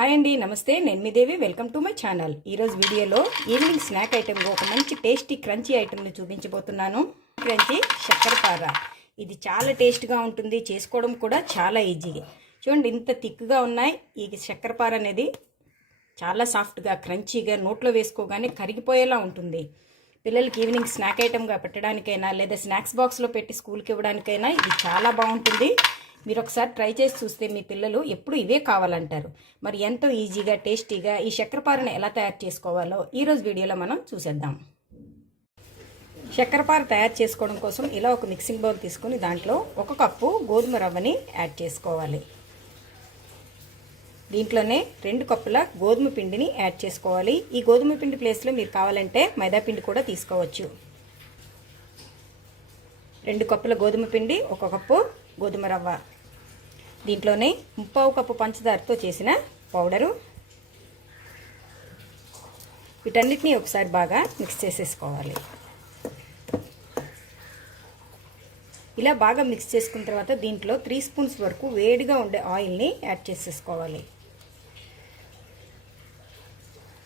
Hi అండి, నమస్తే. నేను మీ Devi. Welcome to my channel. ఈరోజు వీడియోలో ఈవినింగ్ స్నాక్ ఐటెంగా ఒక మంచి టేస్టీ క్రంచీ ఐటెంని చూపించబోతున్నాను. క్రంచీ చక్కెరపార. ఇది చాలా టేస్ట్గా ఉంటుంది, చేసుకోవడం కూడా చాలా ఈజీగా. చూడండి, ఇంత థిక్గా ఉన్నాయి. ఈ చక్కెరపార అనేది చాలా సాఫ్ట్గా క్రంచీగా నోట్లో వేసుకోగానే కరిగిపోయేలా ఉంటుంది. పిల్లలకి ఈవినింగ్ స్నాక్ ఐటెంగా పెట్టడానికైనా లేదా స్నాక్స్ బాక్స్లో పెట్టి స్కూల్కి ఇవ్వడానికైనా ఇది చాలా బాగుంటుంది. మీరు ఒకసారి ట్రై చేసి చూస్తే మీ పిల్లలు ఎప్పుడు ఇవే కావాలంటారు. మరి ఎంతో ఈజీగా టేస్టీగా ఈ చక్కెరపారను ఎలా తయారు చేసుకోవాలో ఈరోజు వీడియోలో మనం చూసేద్దాం. చక్కెరపార తయారు చేసుకోవడం కోసం ఇలా ఒక మిక్సింగ్ బౌల్ తీసుకుని దాంట్లో 1 కప్పు గోధుమ రవ్వని యాడ్ చేసుకోవాలి. దీంట్లోనే 2 కప్పుల గోధుమ పిండిని యాడ్ చేసుకోవాలి. ఈ గోధుమ పిండి ప్లేస్లో మీరు కావాలంటే మైదా పిండి కూడా తీసుకోవచ్చు. 2 కప్పుల గోధుమ పిండి, 1 కప్పు గోధుమ రవ్వ. దీంట్లోనే 1/2 కప్పు పంచదారతో చేసిన పౌడరు. వీటన్నిటిని ఒకసారి బాగా మిక్స్ చేసేసుకోవాలి. ఇలా బాగా మిక్స్ చేసుకున్న తర్వాత దీంట్లో 3 స్పూన్స్ వరకు వేడిగా ఉండే ఆయిల్ని యాడ్ చేసేసుకోవాలి.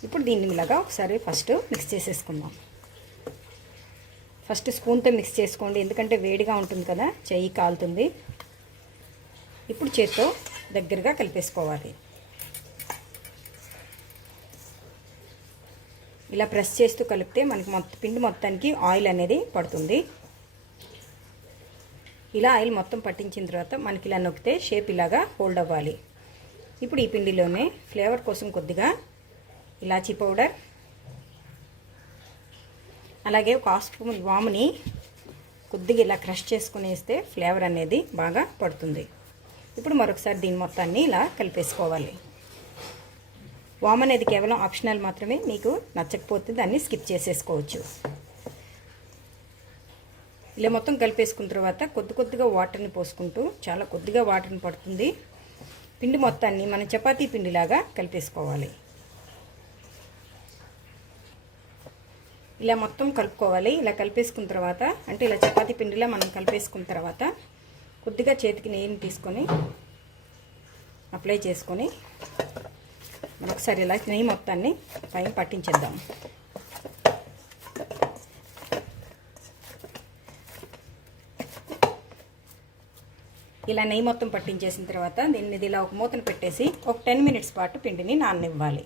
ఇప్పుడు దీన్ని ఇలాగా ఒకసారి ఫస్ట్ మిక్స్ చేసేసుకుందాం. ఫస్ట్ స్పూన్తో మిక్స్ చేసుకోండి, ఎందుకంటే వేడిగా ఉంటుంది కదా, చెయ్యి కాలుతుంది. ఇప్పుడు చేత్తో దగ్గరగా కలిపేసుకోవాలి. ఇలా ప్రెస్ చేస్తూ కలిపితే మనకి పిండి మొత్తానికి ఆయిల్ అనేది పడుతుంది. ఇలా ఆయిల్ మొత్తం పట్టించిన తర్వాత మనకి ఇలా నొక్కితే షేప్ ఇలాగా హోల్డ్ అవ్వాలి. ఇప్పుడు ఈ పిండిలోనే ఫ్లేవర్ కోసం కొద్దిగా ఇలాచీ పౌడర్, అలాగే 1 స్పూన్ వాముని కొద్దిగా ఇలా క్రష్ చేసుకుని వేస్తే ఫ్లేవర్ అనేది బాగా పడుతుంది. ఇప్పుడు మరొకసారి దీని మొత్తాన్ని ఇలా కలిపేసుకోవాలి. వామ్ అనేది కేవలం ఆప్షనల్ మాత్రమే, మీకు నచ్చకపోతే దాన్ని స్కిప్ చేసేసుకోవచ్చు. ఇలా మొత్తం కలిపేసుకున్న తర్వాత కొద్దిగా వాటర్ని పోసుకుంటూ, చాలా కొద్దిగా వాటర్ని పడుతుంది. పిండి మొత్తాన్ని మనం చపాతీ పిండిలాగా కలిపేసుకోవాలి. ఇలా మొత్తం కలుపుకోవాలి. ఇలా కలిపేసుకున్న తర్వాత, అంటే ఇలా చపాతీ పిండిలా మనం కలిపేసుకున్న తర్వాత కొద్దిగా చేతికి నెయ్యిని తీసుకొని అప్లై చేసుకొని ఒకసారి ఇలా నెయ్యి మొత్తాన్ని పైన పట్టించేద్దాం. ఇలా నెయ్యి మొత్తం పట్టించేసిన తర్వాత దీన్ని ఇలా ఒక మూతను పెట్టేసి ఒక 10 మినిట్స్ పాటు పిండిని నాననివ్వాలి.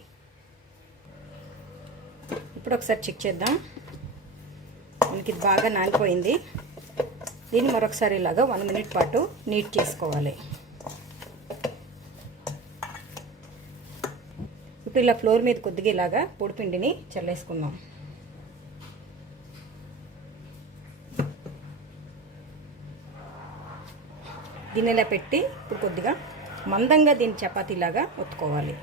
ఇప్పుడు ఒకసారి చెక్ చేద్దాం. మనకి ఇది బాగా నానిపోయింది. దీన్ని మరొకసారి ఇలాగా 1 మినిట్ పాటు నీట్ చేసుకోవాలి. ఇప్పుడు ఇలా ఫ్లోర్ మీద కొద్దిగా ఇలాగా పొడి పిండిని చల్లేసుకుందాం. దీన్ని ఇలా పెట్టి ఇప్పుడు కొద్దిగా మందంగా దీన్ని చపాతీలాగా ఒత్తుకోవాలి.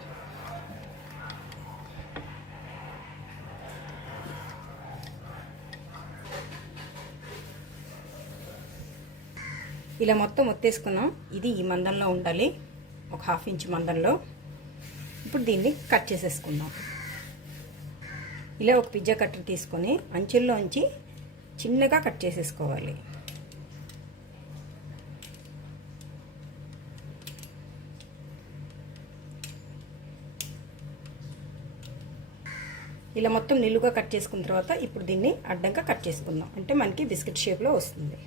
ఇలా మొత్తం ఒత్తేసుకున్నాం. ఇది ఈ మందంలో ఉండాలి, ఒక 1/2 ఇంచ్ మందంలో. ఇప్పుడు దీన్ని కట్ చేసేసుకుందాం. ఇలా ఒక పిజ్జా కట్టర్ తీసుకొని అంచుల్లోంచి చిన్నగా కట్ చేసేసుకోవాలి. ఇలా మొత్తం నిలువుగా కట్ చేసుకున్న తర్వాత ఇప్పుడు దీన్ని అడ్డంగా కట్ చేసుకుందాం, అంటే మనకి బిస్కెట్ షేప్లో వస్తుంది.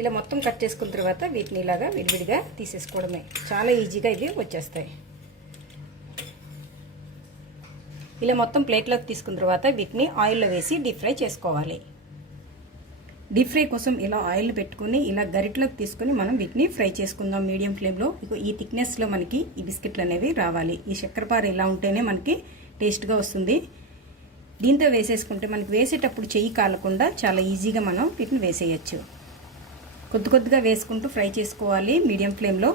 ఇలా మొత్తం కట్ చేసుకున్న తర్వాత వీటిని ఇలాగా విడివిడిగా తీసేసుకోవడమే. చాలా ఈజీగా ఇవి వచ్చేస్తాయి. ఇలా మొత్తం ప్లేట్లోకి తీసుకున్న తర్వాత వీటిని ఆయిల్లో వేసి డీప్ ఫ్రై చేసుకోవాలి. డీప్ ఫ్రై కోసం ఇలా ఆయిల్ పెట్టుకుని ఇలా గరిటలోకి తీసుకుని మనం వీటిని ఫ్రై చేసుకుందాం మీడియం ఫ్లేమ్లో. ఈ థిక్నెస్లో మనకి ఈ బిస్కెట్లు అనేవి రావాలి. ఈ చక్కెరపార ఇలా ఉంటేనే మనకి టేస్ట్గా వస్తుంది. దీంతో వేసేసుకుంటే మనకి వేసేటప్పుడు చెయ్యి కాలకుండా చాలా ఈజీగా మనం వీటిని వేసేయచ్చు. కొద్దిగా వేసుకుంటూ ఫ్రై చేసుకోవాలి మీడియం ఫ్లేమ్లో.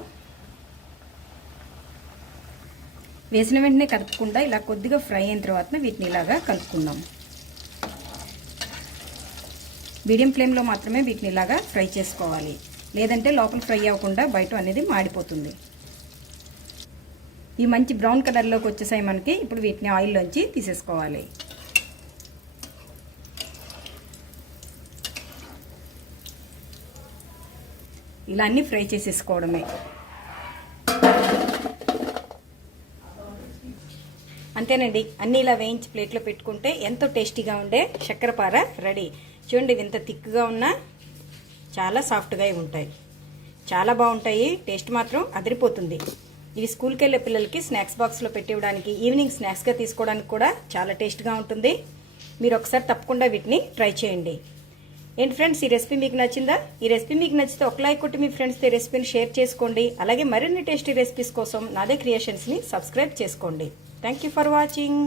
వేసిన వెంటనే కలుపుకుండా ఇలా కొద్దిగా ఫ్రై అయిన తర్వాత వీటిని ఇలాగా కలుపుకుందాం. మీడియం ఫ్లేమ్లో మాత్రమే వీటిని ఇలాగా ఫ్రై చేసుకోవాలి, లేదంటే లోపల ఫ్రై అవ్వకుండా బయట అనేది మాడిపోతుంది. ఈ మంచి బ్రౌన్ కలర్లోకి వచ్చేసాయి మనకి. ఇప్పుడు వీటిని ఆయిల్లోంచి తీసేసుకోవాలి. ఇలా అన్నీ ఫ్రై చేసేసుకోవడమే. అంతేనండి, అన్నీ ఇలా వేయించి ప్లేట్లో పెట్టుకుంటే ఎంతో టేస్టీగా ఉండే చక్కెరపార రెడీ. చూడండి, ఇవి ఎంత థిక్గా ఉన్నా చాలా సాఫ్ట్గా ఉంటాయి, చాలా బాగుంటాయి. టేస్ట్ మాత్రం అదిరిపోతుంది. ఇవి స్కూల్కి వెళ్ళే పిల్లలకి స్నాక్స్ బాక్స్లో పెట్టివ్వడానికి, ఈవినింగ్ స్నాక్స్గా తీసుకోవడానికి కూడా చాలా టేస్ట్గా ఉంటుంది. మీరు ఒకసారి తప్పకుండా వీటిని ట్రై చేయండి. ఏంటి ఫ్రెండ్స్, ఈ రెసిపీ మీకు నచ్చిందా? ఈ రెసిపీ మీకు నచ్చితే ఒక లైక్ కొట్టి మీ ఫ్రెండ్స్తో ఈ రెసిపీని షేర్ చేసుకోండి. అలాగే మరిన్ని టేస్టీ రెసిపీస్ కోసం నాదే క్రియేషన్స్ని సబ్స్క్రైబ్ చేసుకోండి. Thank you for watching.